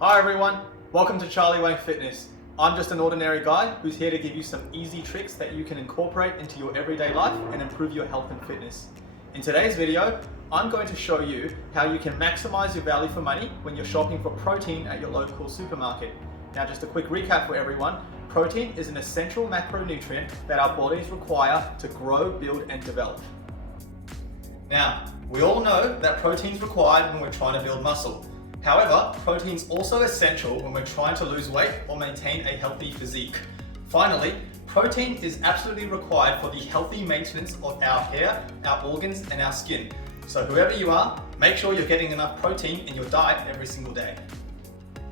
Hi everyone, welcome to Charlie Wang Fitness. I'm just an ordinary guy who's here to give you some easy tricks that you can incorporate into your everyday life and improve your health and fitness. In today's video, I'm going to show you how you can maximize your value for money when you're shopping for protein at your local supermarket. Now just a quick recap for everyone. Protein is an essential macronutrient that our bodies require to grow, build and develop. Now, we all know that protein is required when we're trying to build muscle. However, protein is also essential when we're trying to lose weight or maintain a healthy physique. Finally, protein is absolutely required for the healthy maintenance of our hair, our organs, and our skin. So whoever you are, make sure you're getting enough protein in your diet every single day.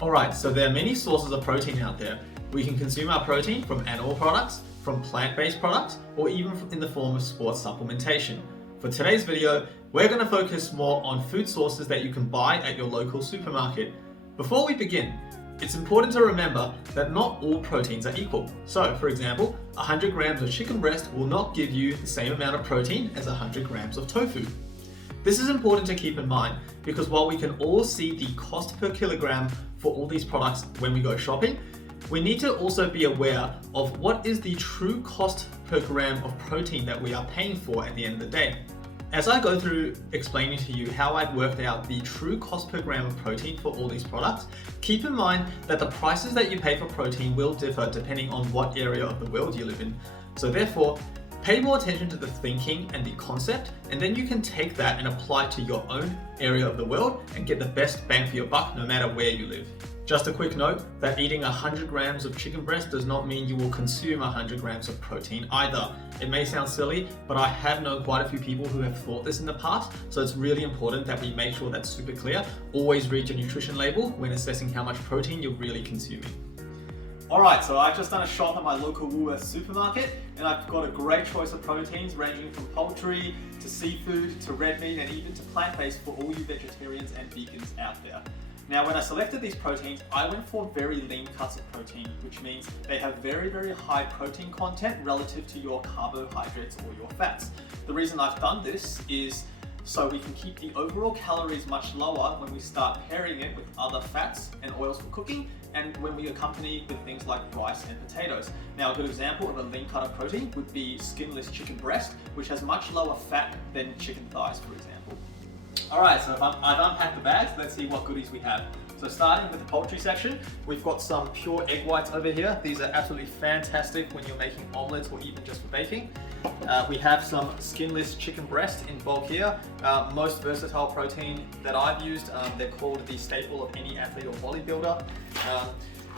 Alright, so there are many sources of protein out there. We can consume our protein from animal products, from plant-based products, or even in the form of sports supplementation. For today's video, we're going to focus more on food sources that you can buy at your local supermarket. Before we begin, it's important to remember that not all proteins are equal. So, for example, 100 grams of chicken breast will not give you the same amount of protein as 100 grams of tofu. This is important to keep in mind because while we can all see the cost per kilogram for all these products when we go shopping, we need to also be aware of what is the true cost per gram of protein that we are paying for at the end of the day. As I go through explaining to you how I've worked out the true cost per gram of protein for all these products, keep in mind that the prices that you pay for protein will differ depending on what area of the world you live in. So therefore, pay more attention to the thinking and the concept, and then you can take that and apply it to your own area of the world and get the best bang for your buck no matter where you live. Just a quick note that eating 100 grams of chicken breast does not mean you will consume 100 grams of protein either. It may sound silly, but I have known quite a few people who have thought this in the past, so it's really important that we make sure that's super clear. Always read your nutrition label when assessing how much protein you're really consuming. Alright, so I've just done a shop at my local Woolworths supermarket and I've got a great choice of proteins ranging from poultry to seafood to red meat and even to plant-based for all you vegetarians and vegans out there. Now, when I selected these proteins, I went for very lean cuts of protein, which means they have very, very high protein content relative to your carbohydrates or your fats. The reason I've done this is so we can keep the overall calories much lower when we start pairing it with other fats and oils for cooking and when we accompany with things like rice and potatoes. Now, a good example of a lean cut of protein would be skinless chicken breast, which has much lower fat than chicken thighs, for example. Alright, so I've unpacked the bags. Let's see what goodies we have. So starting with the poultry section, we've got some pure egg whites over here. These are absolutely fantastic when you're making omelets or even just for baking. We have some skinless chicken breast in bulk here. Most versatile protein that I've used. They're called the staple of any athlete or bodybuilder.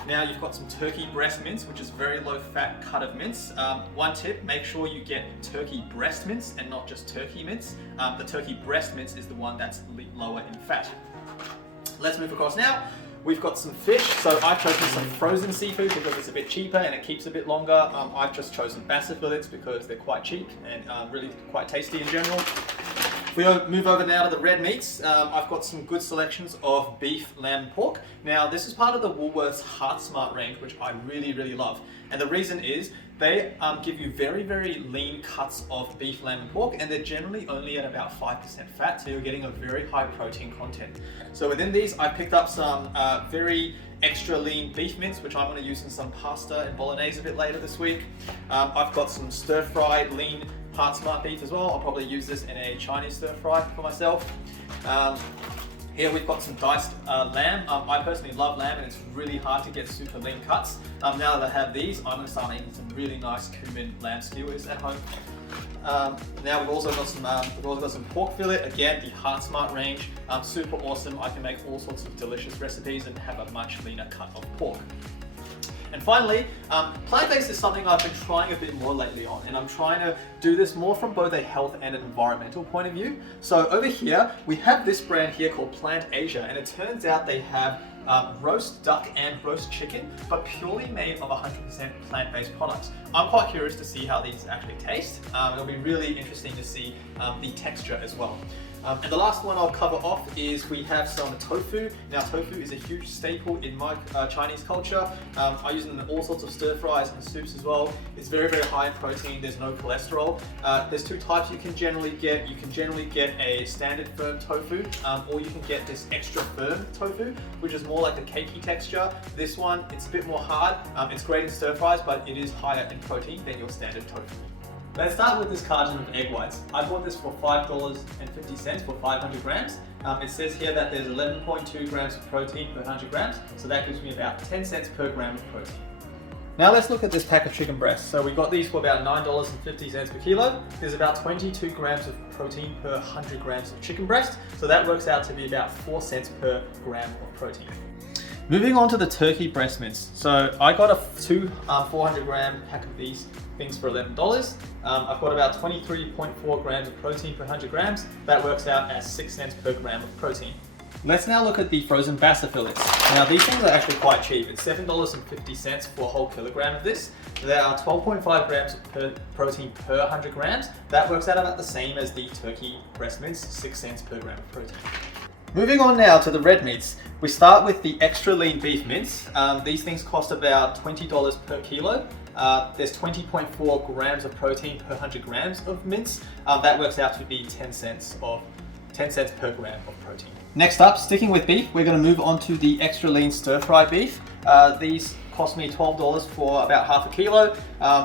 Now you've got some turkey breast mince, which is very low fat cut of mince. One tip, make sure you get turkey breast mince and not just turkey mince. The turkey breast mince is the one that's lower in fat. Let's move across now. We've got some fish, so I've chosen some frozen seafood because it's a bit cheaper and it keeps a bit longer. I've just chosen bass fillets because they're quite cheap and really quite tasty in general. If we move over now to the red meats, I've got some good selections of beef, lamb, and pork. Now, this is part of the Woolworths Heart Smart range, which I really, really love. And the reason is they give you very, very lean cuts of beef, lamb, and pork, and they're generally only at about 5% fat, so you're getting a very high protein content. So within these, I picked up some very extra lean beef mince, which I'm going to use in some pasta and bolognese a bit later this week. I've got some stir-fried lean Heart Smart beef as well. I'll probably use this in a Chinese stir-fry for myself. Here we've got some diced lamb. I personally love lamb and it's really hard to get super lean cuts. Now that I have these, I'm going to start making some really nice cumin lamb skewers at home. Now we've also got some pork fillet. Again, the Heart Smart range, super awesome. I can make all sorts of delicious recipes and have a much leaner cut of pork. And finally, plant-based is something I've been trying a bit more lately on, and I'm trying to do this more from both a health and an environmental point of view. So over here, we have this brand here called Plant Asia, and it turns out they have roast duck and roast chicken, but purely made of 100% plant-based products. I'm quite curious to see how these actually taste. It'll be really interesting to see the texture as well. And the last one I'll cover off is we have some tofu. Now tofu is a huge staple in my Chinese culture. I use it in all sorts of stir fries and soups as well. It's very, very high in protein. There's no cholesterol. There's two types you can generally get. You can generally get a standard firm tofu, or you can get this extra firm tofu, which is more like a cakey texture. This one, it's a bit more hard. It's great in stir fries, but it is higher in protein than your standard tofu. Let's start with this carton of egg whites. I bought this for $5.50 for 500 grams. It says here that there's 11.2 grams of protein per 100 grams, so that gives me about 10 cents per gram of protein. Now let's look at this pack of chicken breasts. So we got these for about $9.50 per kilo. There's about 22 grams of protein per 100 grams of chicken breast, so that works out to be about 4 cents per gram of protein. Moving on to the turkey breast mince. So I got a 400 gram pack of these things for $11. I've got about 23.4 grams of protein per 100 grams. That works out as 6 cents per gram of protein. Let's now look at the frozen bassa fillets. Now these things are actually quite cheap. It's $7.50 for a whole kilogram of this. There are 12.5 grams of protein per 100 grams. That works out about the same as the turkey breast mince, 6 cents per gram of protein. Moving on now to the red meats. We start with the extra lean beef mince. These things cost about $20 per kilo. There's 20.4 grams of protein per 100 grams of mince. That works out to be 10 cents per gram of protein. Next up, sticking with beef, we're going to move on to the extra lean stir fry beef. These cost me $12 for about half a kilo.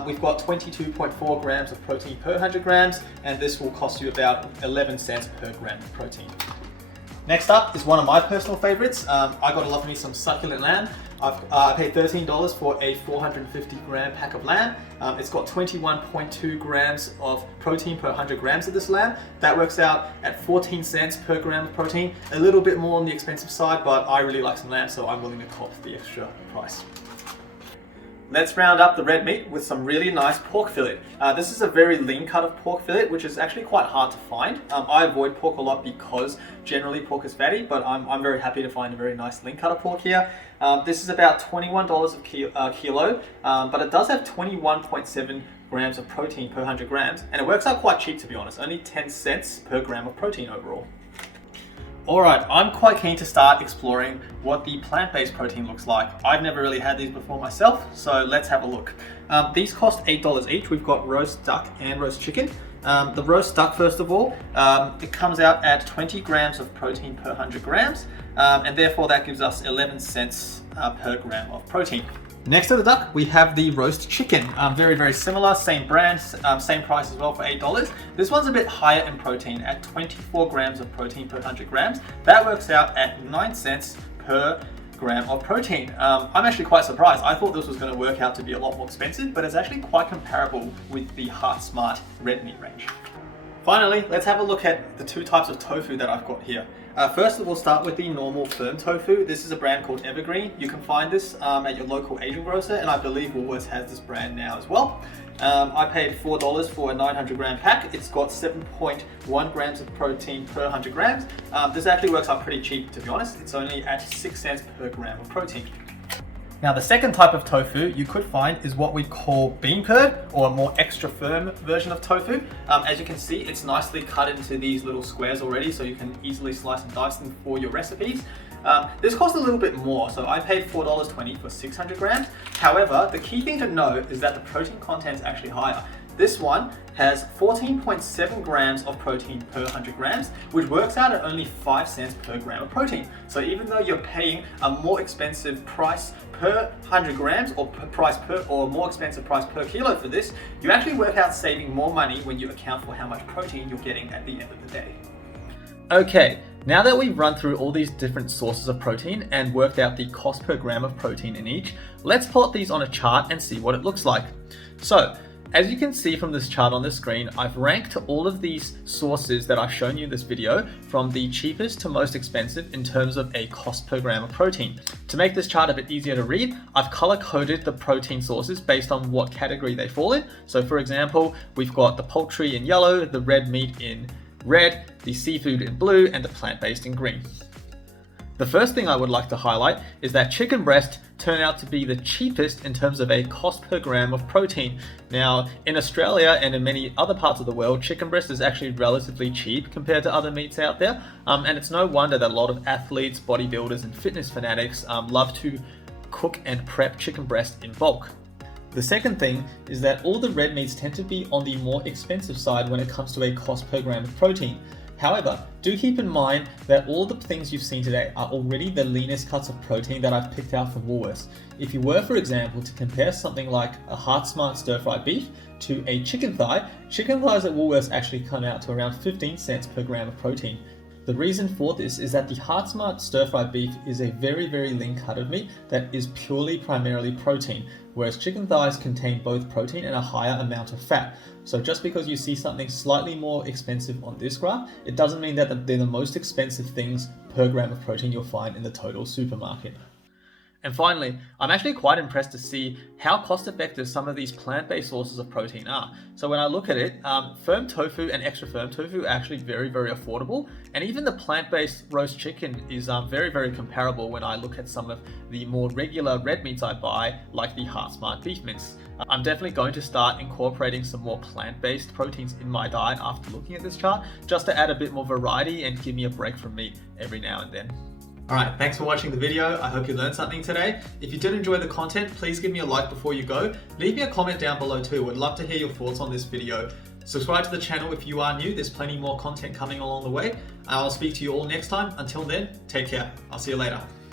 We've got 22.4 grams of protein per 100 grams, and this will cost you about 11 cents per gram of protein. Next up is one of my personal favorites. I gotta love me some succulent lamb. I paid $13 for a 450 gram pack of lamb. It's got 21.2 grams of protein per 100 grams of this lamb. That works out at 14 cents per gram of protein. A little bit more on the expensive side, but I really like some lamb, so I'm willing to cop the extra price. Let's round up the red meat with some really nice pork fillet. This is a very lean cut of pork fillet, which is actually quite hard to find. I avoid pork a lot because generally pork is fatty, but I'm very happy to find a very nice lean cut of pork here. This is about $21 a kilo, but it does have 21.7 grams of protein per 100 grams, and it works out quite cheap to be honest, only 10 cents per gram of protein overall. Alright, I'm quite keen to start exploring what the plant-based protein looks like. I've never really had these before myself, so let's have a look. These cost $8 each. We've got roast duck and roast chicken. The roast duck, first of all, it comes out at 20 grams of protein per 100 grams, and therefore that gives us 11 cents per gram of protein. Next to the duck, we have the roast chicken. Very, very similar, same brand, same price as well for $8. This one's a bit higher in protein at 24 grams of protein per 100 grams. That works out at 9 cents per gram of protein. I'm actually quite surprised. I thought this was going to work out to be a lot more expensive, but it's actually quite comparable with the Heart Smart red meat range. Finally, let's have a look at the two types of tofu that I've got here. First, we'll start with the normal firm tofu. This is a brand called Evergreen. You can find this at your local Asian grocer, and I believe Woolworths has this brand now as well. I paid $4 for a 900 gram pack. It's got 7.1 grams of protein per 100 grams. This actually works out pretty cheap, to be honest. It's only at 6 cents per gram of protein. Now the second type of tofu you could find is what we call bean curd, or a more extra firm version of tofu. As you can see, it's nicely cut into these little squares already, so you can easily slice and dice them for your recipes. This costs a little bit more, so I paid $4.20 for 600 grams. However, the key thing to note is that the protein content is actually higher. This one has 14.7 grams of protein per 100 grams, which works out at only 5 cents per gram of protein. So even though you're paying a more expensive price per 100 grams or more expensive price per kilo for this, you actually work out saving more money when you account for how much protein you're getting at the end of the day. Okay, now that we've run through all these different sources of protein and worked out the cost per gram of protein in each, let's plot these on a chart and see what it looks like. So, as you can see from this chart on the screen, I've ranked all of these sources that I've shown you in this video from the cheapest to most expensive in terms of a cost per gram of protein. To make this chart a bit easier to read, I've color-coded the protein sources based on what category they fall in. So for example, we've got the poultry in yellow, the red meat in red, the seafood in blue, and the plant-based in green. The first thing I would like to highlight is that chicken breast turn out to be the cheapest in terms of a cost per gram of protein. Now, in Australia and in many other parts of the world, chicken breast is actually relatively cheap compared to other meats out there. And it's no wonder that a lot of athletes, bodybuilders, and fitness fanatics love to cook and prep chicken breast in bulk. The second thing is that all the red meats tend to be on the more expensive side when it comes to a cost per gram of protein. However, do keep in mind that all the things you've seen today are already the leanest cuts of protein that I've picked out from Woolworths. If you were, for example, to compare something like a Heart Smart stir-fried beef to a chicken thighs at Woolworths actually come out to around 15 cents per gram of protein. The reason for this is that the Heart Smart stir-fried beef is a very, very lean cut of meat that is primarily protein, whereas chicken thighs contain both protein and a higher amount of fat. So just because you see something slightly more expensive on this graph, it doesn't mean that they're the most expensive things per gram of protein you'll find in the total supermarket. And finally, I'm actually quite impressed to see how cost effective some of these plant-based sources of protein are. So when I look at it, firm tofu and extra firm tofu are actually very, very affordable. And even the plant-based roast chicken is very, very comparable when I look at some of the more regular red meats I buy, like the Heart Smart beef mince. I'm definitely going to start incorporating some more plant-based proteins in my diet after looking at this chart, just to add a bit more variety and give me a break from meat every now and then. Alright, thanks for watching the video. I hope you learned something today. If you did enjoy the content, please give me a like before you go. Leave me a comment down below too. Would love to hear your thoughts on this video. Subscribe to the channel if you are new. There's plenty more content coming along the way. I'll speak to you all next time. Until then, take care. I'll see you later.